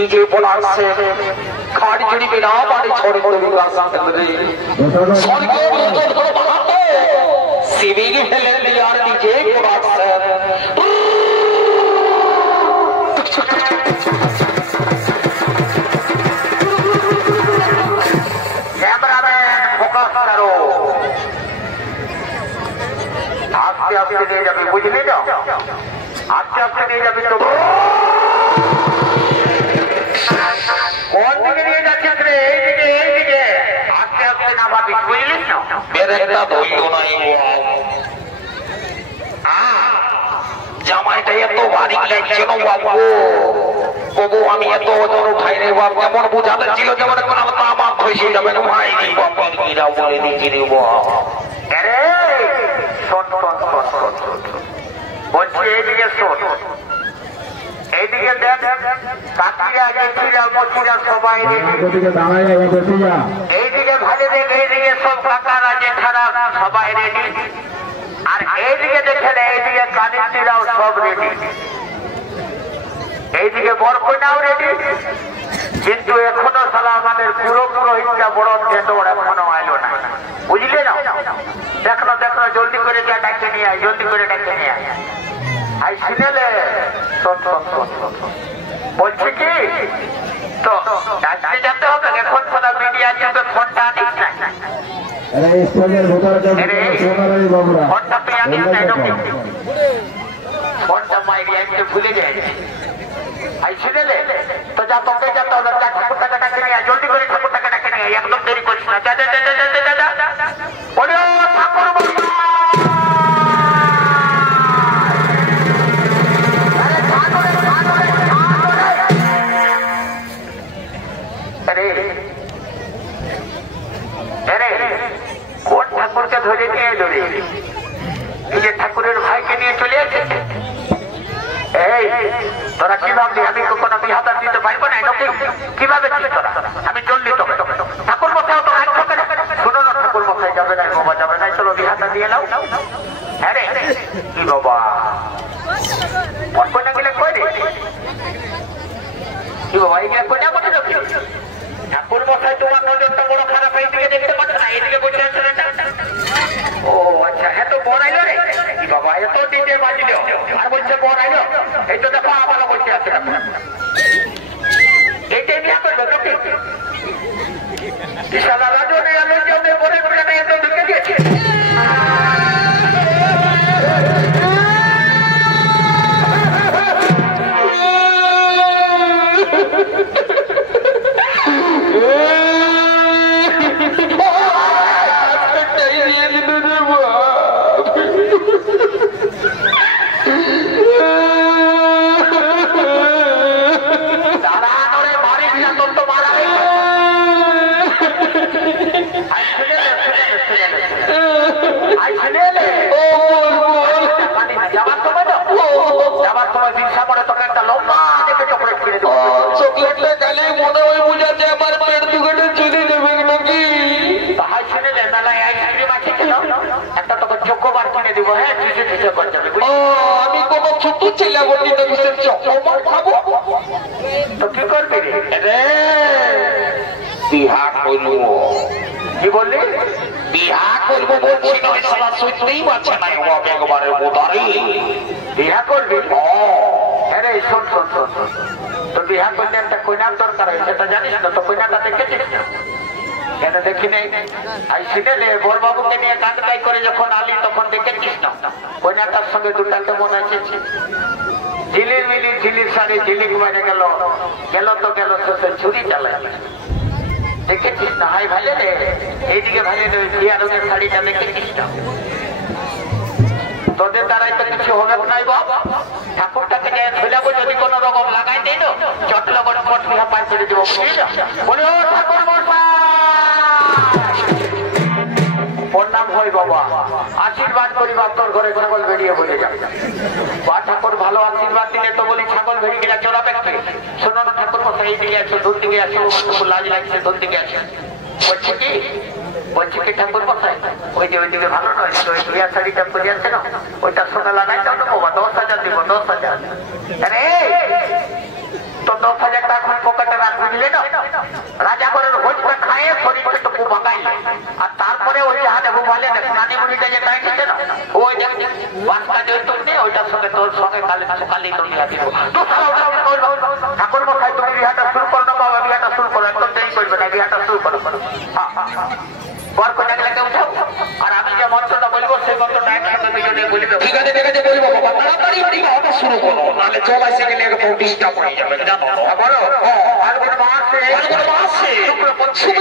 DJ बोला से खाड़ी जुड़ी के ना पानी छोड़े को विकास कर रही स्वर्ग के तो बहाते सीवी की फैले यार डीजे बोला से कैमरामैन फोकस करो आस्ते आस्ते ले जाबे बुझली ना आस्ते आस्ते ले जाबे तो कौन दिखे लिए जाते रे ये आस्ते आस्ते ना बात बुझली ना मेरे का बोलियो नहीं हुआ জামাইটা এত ভারী লাগছে না বাবু ওগো আমি এত ওজন উঠাই রে বাবু কেমন বুঝাতে ছিল যেমন কোন আমার তামাক হইছে যাবে না ভাই নি বাবা কিরা বলে দিছি রে বাবা আরে শোন শোন শোন শোন বলছি এইদিকে শোন এইদিকে দেখ কাকিরা গেছিরা মছিরা সবাই এইদিকে দাঁড়ায় বসে যা এইদিকে ভালো দেখ এইদিকে সব কাকারা জেঠারা সবাই রেডি আর এইদিকে দেখেন এইদিকে কানিতিরাও সব রেডি এইদিকে বরকইনাও রেডি কিন্তু এখনো সালা আমাদের পুরো পুরোহিতটা বড় টেন্ডর এখনো আইলো না বুঝলে না দেখো দেখো জলদি করে যা ডাকে নিয়ে আয় জলদি করে ডাকে নিয়ে আয় আই শুনেলে শোন শোন শোন বলছি কি তো ডাকতে যেতে হবে এখন সালা মিডিয়া যুগে ফোনটা আনিস না ফোনটা তুই আনিস না ফোনটা মাইরি আনতে ভুলে যায় আই শুনেলে তো যা তোকে যেতে হবে ঠাকুরটাকে ডাকে নিয়ে আয় জলদি করে ঠাকুরটাকে ডাকে নিয়ে আয় একদম দেরি করিস না যা যা যা যা যা যা বলো ঠাকুর ধরে নিয়ে ধরে নিজের ঠাকুরের ভাইকে নিয়ে চলে আসে এই তোরা কি ভাবলি আমি কোনো বিহাদার দিতে পারবো না কিভাবে তোরা আমি চললি তো ঠাকুর মশাই তো শুনো না ঠাকুর মশাই যাবে না বাবা যাবে না চলো বিহাদা দিয়ে নাও হ্যাঁ রে কি বাবা কয়না গেলে কই রে কি বাবা এইগুলা কয়না বলে রাখি ঠাকুর মশাই তোমার নজরটা বড় খারাপ এইদিকে দেখতে পাচ্ছে না এইদিকে বসে আছে ও আচ্ছা এত বড় আইলো রে কি বাবা এত ডিজে বাজিলো আর বলছে বড় আইলো এই তো দেখো আবার বসে আছে এইটাই বিয়া করবে লোকে বিশালা রাজু নেই আলো যে বড় বড় নেই এত ঢুকে দিয়েছে আমি কোন ছোট ছেলে বলি তো খাবো তো কি করবি রে বিহা করবো কি বললি বিহা করবো বলছি না সালা সত্যিই বাচ্চা নাই একবারে বোধারি বিহা করবি আরে শোন শোন শোন তো বিহা করলে একটা কইনার দরকার হয় সেটা জানিস না তো কইনাটা দেখেছিস না কেন দেখি নেই আই সিনেলে বড়বাবুকে নিয়ে কাঁদকাই করে যখন আলি তখন দেখেছিস না কইনাটার সঙ্গে দুটাতে মনে আছে ঝিলির মিলির ঝিলির শাড়ি ঝিলিক মানে গেল গেল তো গেল শেষে ছুরি চালায় দেখেছিস না হাই ভালে রে এইদিকে ভালে রে ঘিয়া রঙের শাড়িটা দেখেছিস না তোদের দ্বারাই তো কিছু হবে নাই বাবা ঠাকুরটাকে নিয়ে ধুলাবো যদি কোনো রকম লাগাই দেই না চটলা বড় পট বিহা পাই করে দেবো বলে ও ঠাকুর মশাই প্রণাম হই বাবা আশীর্বাদ করি বাপ তোর ঘরে ছাগল বেরিয়ে বলে যাবে বা ঠাকুর ভালো আশীর্বাদ দিলে তো বলি ছাগল বেরিয়ে গেলে চলাবে শোনো না ঠাকুর মশাই এই দিকে আসো দূর দিকে আসো লাজ লাগছে দূর দিকে আসো বলছি কি ঠাকুর মশাই ওই যে ওইদিকে ভালো নয় ওই বিয়া শাড়িটা পরে আছে না ওইটার সঙ্গে লাগাই দাও না বাবা 10,000 দিব 10,000 আরে তো 10,000 টাকা এখন রাজা করে ভোজটা খাইয়ে শরীরটা একটু ভাগাইলে আর তারপরে ওই হাতে ঘুমালে নানি মুড়িটা যে টাইটেছে না ওই বাচ্চা যেহেতু নেই ওইটার সঙ্গে তোর সঙ্গে কালে কালি তো নিয়ে দিব ঠাকুর মশাই তুমি বিহাটা শুরু করো না বাবা বিহাটা শুরু করো একদম দেরি করবে না বিহাটা শুরু করো বর কোটা গেলে উঠাও আর আমি যে মন্ত্রটা বলবো সেই মন্ত্রটা একসাথে দুজনে বলবে ঠিক আছে বলবো বাবা তাড়াতাড়ি বিহাটা শুরু করো নাহলে জল আসে গেলে একটু ডিস্টার্ব হয়ে যাবে জানো বলো ফাল্গুন মাসে শুক্লপক্ষে